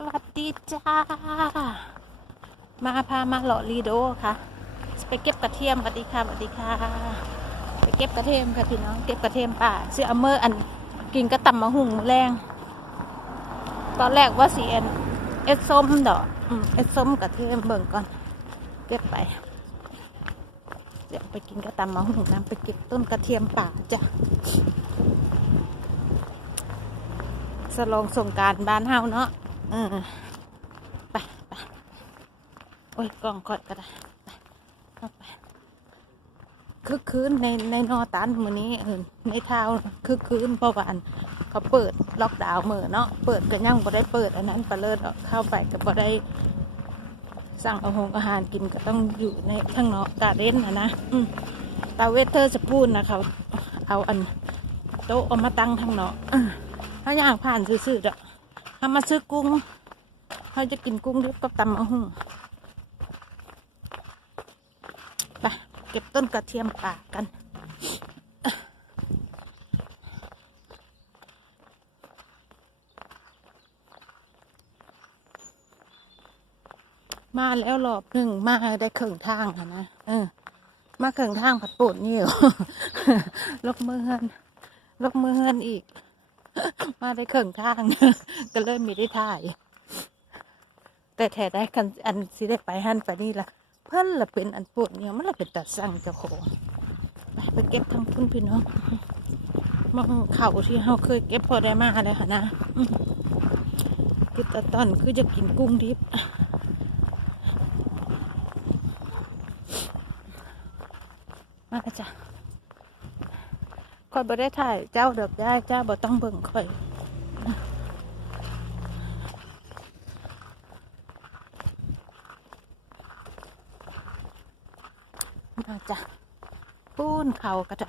สวัสดีจ้า มาพามาเลาะลีโดค่ะ ไปเก็บกระเทียมสวัสดีค่ะสวัสดีค่ะ ไปเก็บกระเทียมค่ะพี่น้อง เก็บกระเทียมป่าเสื้ออเมอร์อันกินกระตำมะหุ่งแรง ตอนแรกว่าสีเอ็นเอ็ดส้มดอกเอ็ดส้มกระเทียมเบิ่งก่อน เก็บไป เดี๋ยวไปกินกระตำมะหุ่งน้ำไปเก็บต้นกระเทียมป่าจ้ะสลองสงการบ้านเฮาเนาะ ออไปไปโอ้ยกล้องกอดก็ได้ไปไปคือคืนในในนอตันมือนี้ในเท้าคือคืนเพราะว่าอันเขาเปิดล็อกดาวน์มือเนาะเปิดก็ยังบ่ได้เปิดอันนั้นไปเลิศเข้าไปก็บ่ได้ สั่งอาหงอาหารกินก็ต้องอยู่ในข้างนอกตาเล่นนะนะอืตาเวเทอร์จะพูดนะเขาเอาอันโต๊ะเอามาตั้งทางนอกถ้าย่างผ่านซื่อๆดอ ถ้ามาซื้อกุ้งเขาจะกินกุ้งดิบกับตำมะฮุ่งไปเก็บต้นกระเทียมป่ากันมาแล้วรอบหนึ่งมาได้ครึ่งทางอะนะเออ มาครึ่งทางผัดปูดนี่หรอลกมือเฮือนลกมือเฮือนอีก มาได้ครึ่งทาง ก็เลยมีได้ถ่าย แต่แท้ได้กันอันสิได้ไปหันไปนี่ละเพิ่นละเป็นอันปวดเนี่ยมันละเป็นตัดสั่งเจ้าของไปเก็บทั้งพุ่นพี่น้องมองเข่าที่เฮาเคยเก็บพอได้มาเลยค่ะนะกิตะตอนคือจะกินกุ้งดิบมาจ้ะ คอยบ่ได้ถ่ายเจ้าเดอกได้เจ้าบ่ต้องเบิ่งคอยมาจ้ะปูนเขาก็จะ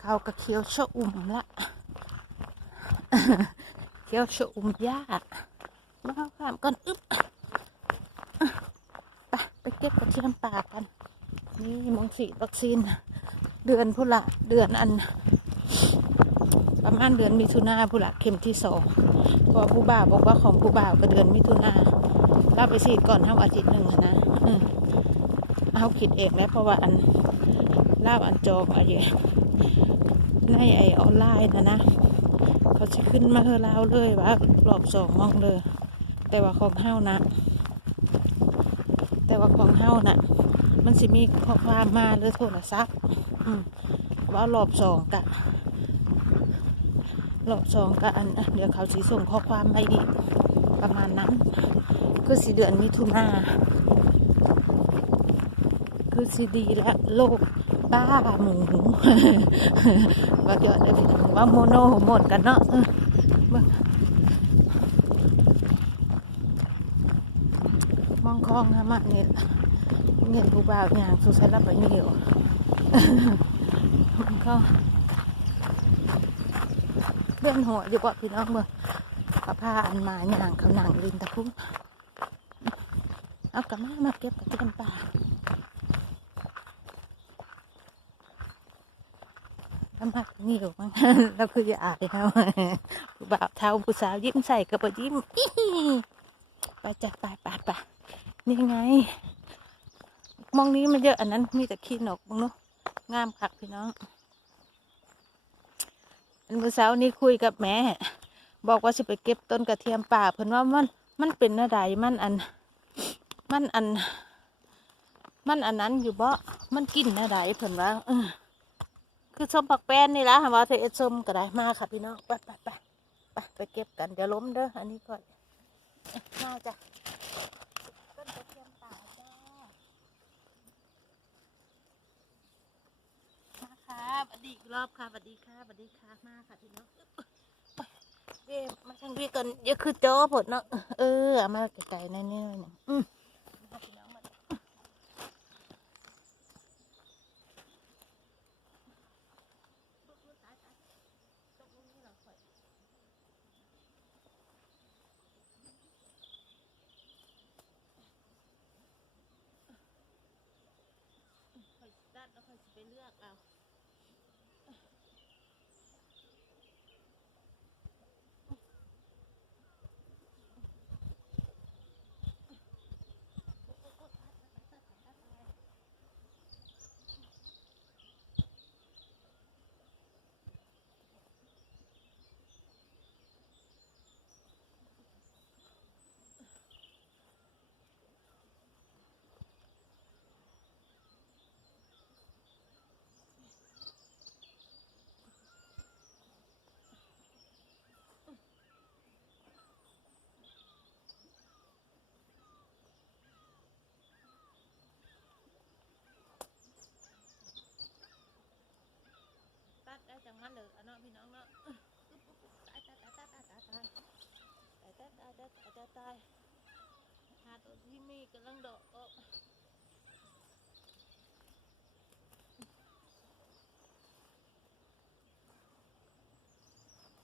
เขาก็เคี้ยวชะอุ่มละเคี้ยวชะอุ่มยากมาข้าข้ามก่อนอึ๊บไปไปเก็บกระเทียมป่ากัน นี่มองฉีดวัคซีน เดือนพุละเดือนอัน ประมาณเดือนมิถุนาพุละเข็มที่สองเพอผู้บ่าวบอกว่าของผู้บ่าวก็เดือนมิถุนาเราไปฉีดก่อนเท่าอาทิตย์หนึ่งนะอเอาคิดเองแล้วเพราะว่าอันล่าอันจองอะไรในไอออนไลน์นะนะเขาจะขึ้นมาเฮอเราเลยว่ารอบสองมองเลย แต่ว่าของเฮานะ แต่ว่าของเฮานะ มันสิมีข้อความมาหรือโทรศัพท์ว่ารอบสองกะรอบสองกะอันอะเดี๋ยวเขาสิส่งข้อความมาอีกประมาณนั้น คือสิเดือนมิถุนาคือสิดีและโลกบ้าหมูว่าเดี๋ยวเดี๋ยว่าโมโนโฮโมนกันเนาะมองคลองนะมากเนี่ย เงินผู้บ่าวอย่างสุดท้ายแล้วไปเหนียวก็เลื่อนหัวอยู่บ่พี่น้องเมื่อกับผ้าอันมาอย่างเขาหนังลินตะพุ่งเอากระมามาเก็บกระเทียมป่าทำมาเหนียวมั้งแล้วคือจะอายเขาผู้บ่าวเท้าผู้สาวยิ้มใส่กระเป๋ายิ้มไปจัดไปไปไปนี่ไง มองนี้มันเยอะอันนั้นมีแต่ขี้นกมึงเนาะงามคักพี่น้องอันเมื่อเช้านี้คุยกับแม่ บอกว่าจะไปเก็บต้นกระเทียมป่าเพิ่นว่ามันมันเป็นอะไรมันอัน มันอัน มันอันนั้นอยู่บ่มันกินอะไรเพิ่นว่าเออคือส้มผักแป้นนี่ละว่าเธอเอ็ดส้มก็ได้มาค่ะพี่น้องไปไปไปไปไปเก็บกันเดี๋ยวล้มเด้ออันนี้ก่อนมาจ้ะต้นกระเทียมป่าจ้า มาค่ะ สวัสดีรอบค่ะสวัสดีค่ะสวัสดีค่ะมาค่ะพี่น้องเว้ยมาทางพี่ก่อนย่าคือโจ้ผลเนาะเออเอามาไกลๆนั่นนี่หน่อยหนึ่งอืมด้าคอยตัดแล้วค่อยไปเลือกเอา พี่น้องเนาะอึ๊บอึ๊บอึ๊บตายตายตายตายตายตายตายตายตายตายตายตายตายหาตัวที่มีกำลังดอกออก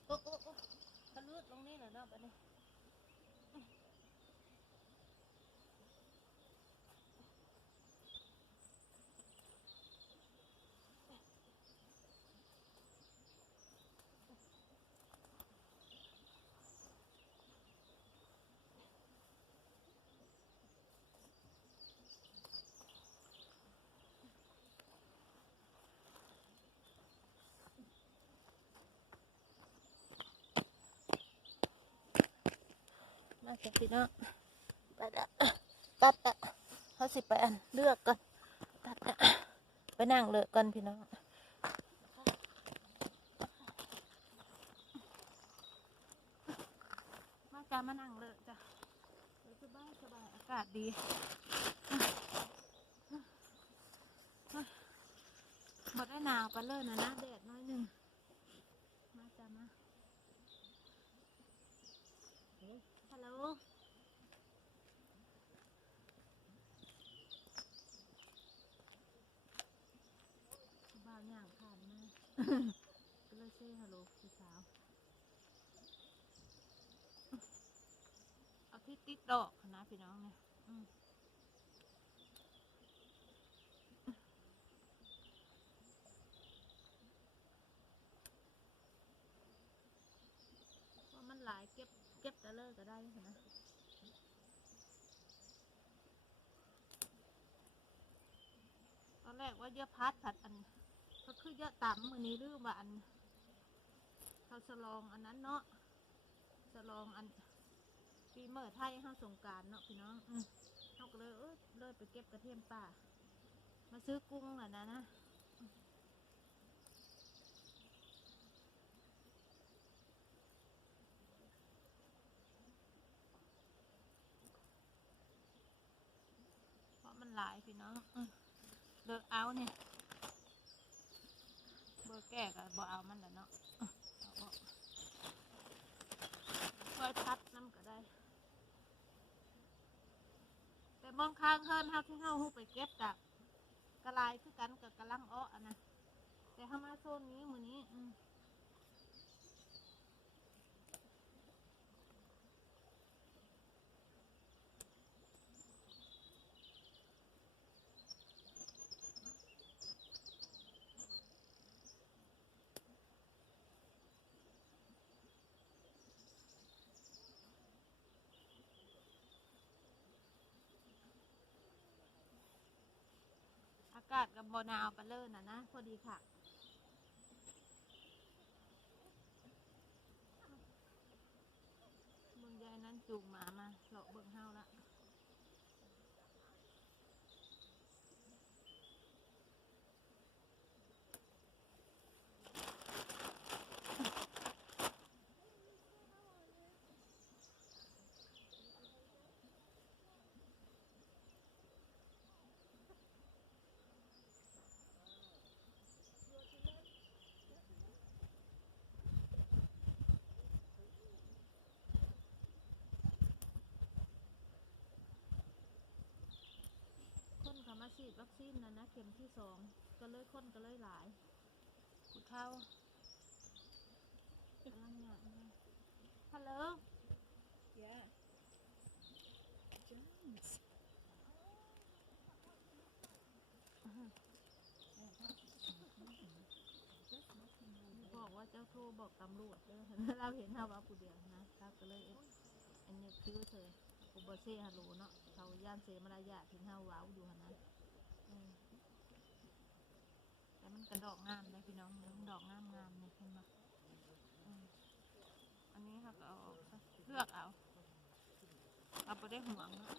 โอ้โอ้โอ้ทะลุตรงนี้เหรอเนาะบัดนี้ มาจากพี่น้องไปละตัดละเขาสิไปอันเลือกก่อนตัดละไปนั่งเลือกก่อนพี่น้องมาการมานั่งเลือกจ้ะสบายสบายอากาศดีหมดได้หนาวไปเลยนะนะแดดน้อยหนึ่งมาจ้ะมา ฮัลโหลบ้าวย่างผ่านมา ก็เลยเซ่ฮัลโหลพี่สาวเอาที่ติดดอกนะพี่น้องเนี่ยว่ามันหลายเก็บเก็บแต่เลิกก็ได้นะตอนแรกว่าเยอะพัดผัดอัน ก็คือเยอะต่ำมือนี้รื้อว่านเขาสลองอันนั้นเนาะสลองอันปีเมื่อไทยห้าสงการเนาะพี่น้องเขาก็เลยเออเลยไปเก็บกระเทียมป่า มาซื้อกุ้งอะนะนะเพราะมันหลายพี่น้องเลิกเอาเนี่ย ก่กับบ่เอามันแล้วเนาะค่อาบ่ไว้พัดน้ำก็ได้ แต่มองข้างเฮิรนเฮาที่เฮาฮู้ไปเก็บกับกระลายคือกันกับกระลังอ้ออะนะแต่เฮามาโซนนี้มื้อนี้ กาศกับบอหนาวไปเลยน่ะนะพอดีค่ะมึงยายนั้นจูงหมามาเลาะเบิ่งเฮาละ มาฉีดวัคซีนนะนะเข็มที่สองก็เลยคนก็เลยหลายกูเข้ากำลังงานนะฮัลโหล Yeah. James. บอกว่าเจ้าโทรบอกตำรวจเด้อเราเห็นเฮาว่าผู้เดียวนะเราก็เลยอันนี้คิ้วเธอกูบอเซ่ฮัลโหลเนาะเขาย่านเซมารยาถึงเฮาว้าวอยู่หันนะอืมแต่ มันกระดอกงามเลยพี่น้องมันดอกงามงามเนี่ยเห็นไหมอันนี้เขาก็เอาออกเลือกเอา เอาไปได้ห่วงนะ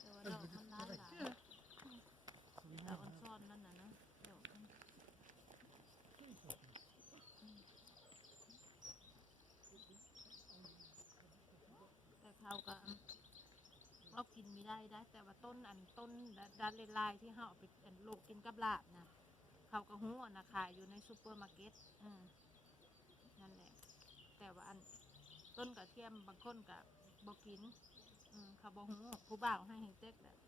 แต่ว่าดอกมันร้ายหลายดอก have มันซ่อนนั่นน่ะนะดอกมัน three copies. แต่ เขาก็เอากินไม่ได้ได้ แต่ว่าต้นอันต้นดันเลนลายที่เขาเอาไปอันโลกกินกับลาบนะเขาก็หู้นะขายอยู่ในซูเปอร์มาร์เก็ตอืมนั่นแหละ แต่ว่าอันต้นกระเทียมบางคนกับบกิน อืมเขาบอกหูผู้บ่าวให้เฮงเต็กแหละ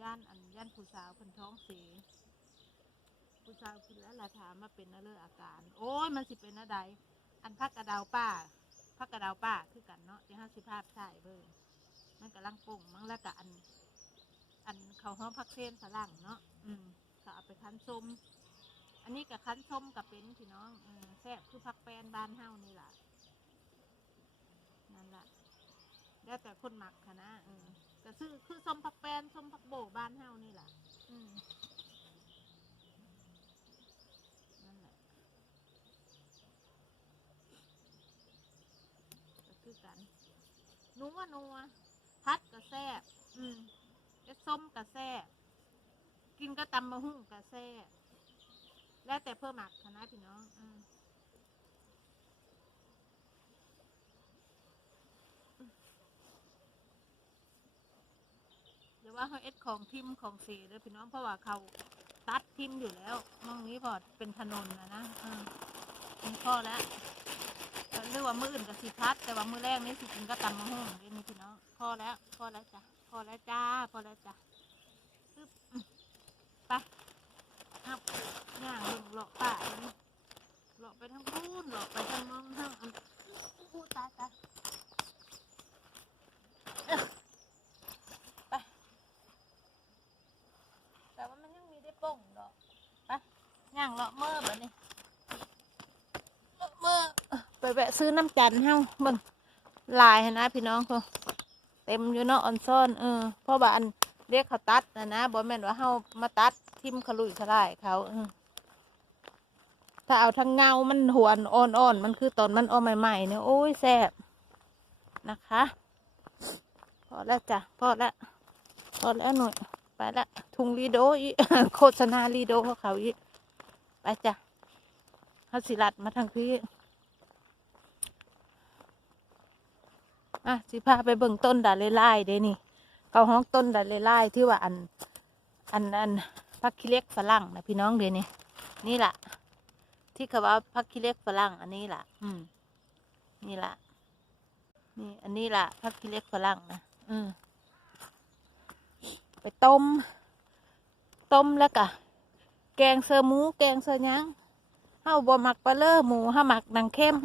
ย่านอันย่านผู้สาวเพิ่นท้องเสียผู้สาวกินแล้วละถามมาเป็นอะไรอาการ โอ้ยมันสิเป็นอะไรอันพักกระดาวป้า พักกระดาวป้าคือกันเนาะที่ห้าสิบภาพใช่เบิ่งมันกำลังป่งมั้งแล้วก็อัน อันเขาห้องพักเส้นฝรั่งเนาะอืมก็เอาไปคั้นส้มอันนี้กับคั้นส้มกับเป็นพี่น้องอืแซ่บคือพักแปนบ้านเฮานี่แหละนั่นแหละแล้วแต่คนหมักค่ะนะอืมก็ซื้อคือส้มพักแปนส้มพักโบบ้านเฮานี่แหละอืมนั่นแหละ ก็คือกัน นัวนัวพัดกระแซบอืมเอ็ดส้มกระแซบกินก็ตำมะหุ่งกระแซบแล้วแต่เพิ่มหมักค่ะนะพี่น้องอืมเดี๋ยวว่าเขาเอ็ดของทิมของเสียเลยพี่น้องเพราะว่าเขาตัดทิมอยู่แล้วมองนี้พอเป็นถนนนะนะอืมมีข้อแล้ว หรือว่ามืออื่นกับสิพัด แต่ว่ามือแรกนี่สิกินก็ตำมะฮุ่งเดี๋ยวนี้พี่น้องพอแล้วพอแล้วจ้ะพอแล้วจ้าพอแล้วจ้ะปึ๊บไปเอาย่างลงเลาะป่าเลยนี่เลาะไปทั้งพูนเลาะไปทางมองทางอันพูดตายตายเอ้อไปแต่ว่ามันยังมีได้ป่งดอกไปย่างเลาะเมื่อแบบนี้ เมื่อไป แวะซื้อน้ำจันเฮาบิ่งลายนะพี่น้องเขาเต็มอยู่เนาะออนซ่อนเออเพราะว่าอันเรียกเขาตัดนะนะบ่แม่นว่าเฮามาตัดทิมขลุยขลายเขาถ้าเอาทางเงา มันหวนอ่อนๆมันคือตอนมันออกใหม่ๆเนี่ยโอ้ยแซ่บนะคะ พอแล้วจ้ะพอแล้วพอแล้วหน่อยไปละทุงลีโดอีโฆษณาลีโดของเขาอีไปจ้ะเขาสิลัดมาทางพี่ อะสิพาไปเบิ่งต้นดาเลไล่เด้นี่เขาห้องต้นดาเลไล่ที่ว่าอัน อันอันพักคิเล็กฝรั่งนะพี่น้องเดี๋ยวนี้นี่แหละที่เขาว่าพักคิเล็กฝรั่ง อันนี้แหละอืม นี่แหละนี่อันนี้แหละพักคิเล็กฝรั่งนะอืมไปต้ม ต้มแล้วก็แกงเสือหมู แกงเสือหยังเฮาบ่มักปลาเลอหมูเฮาหมักนางเข้ม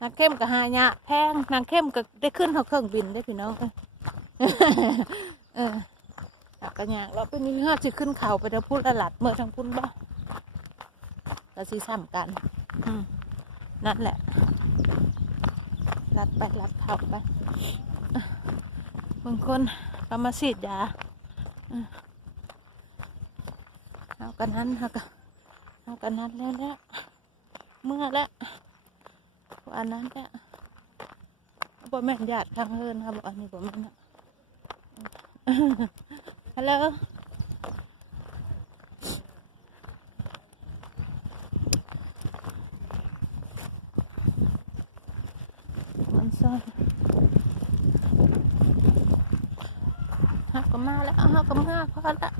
นางเข้มกับหายะแพงนางเข้มก็ได้ขึ้นเฮาเครื่องบินได้พี่น้องเออออยากกันยากแล้วเป็นนี้เฮาสิขึ้นเขาไปทางพุ่นละหลัดเมื่อทางพุ่นบ่แล้วสิซ้ำกันนั่นแหละลัดไปลัดเขาไปบางคนก็มาฉีดยาเอากันนั้นเอากันเอากันนั้นแล้วแล้วเมื่อแล้ว วันนั้นแล้วบ่แม่นญาติทางเฮินครับอันนี้บ่แม่นอะฮัลโหลมันซ่อนฮักก็มาแล้วฮักก็มาพอละ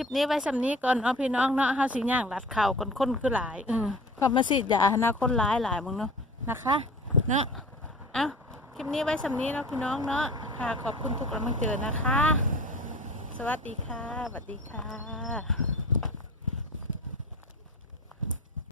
ลิปนี้ไว้สำนี้ก่อนเนาะพี่น้องเนาะห้าสิย่างรัดเข่าก่อนคนคือหลายเออเขามาสิยานะคนหลายหลายมึงเนาะนะคะ เนาะเอาคลิปนี้ไว้สำนี้เนาะพี่น้องเนาะค่ะขอบคุณทุกกำลังเจอนะคะ สวัสดีค่ะสวัสดีค่ะ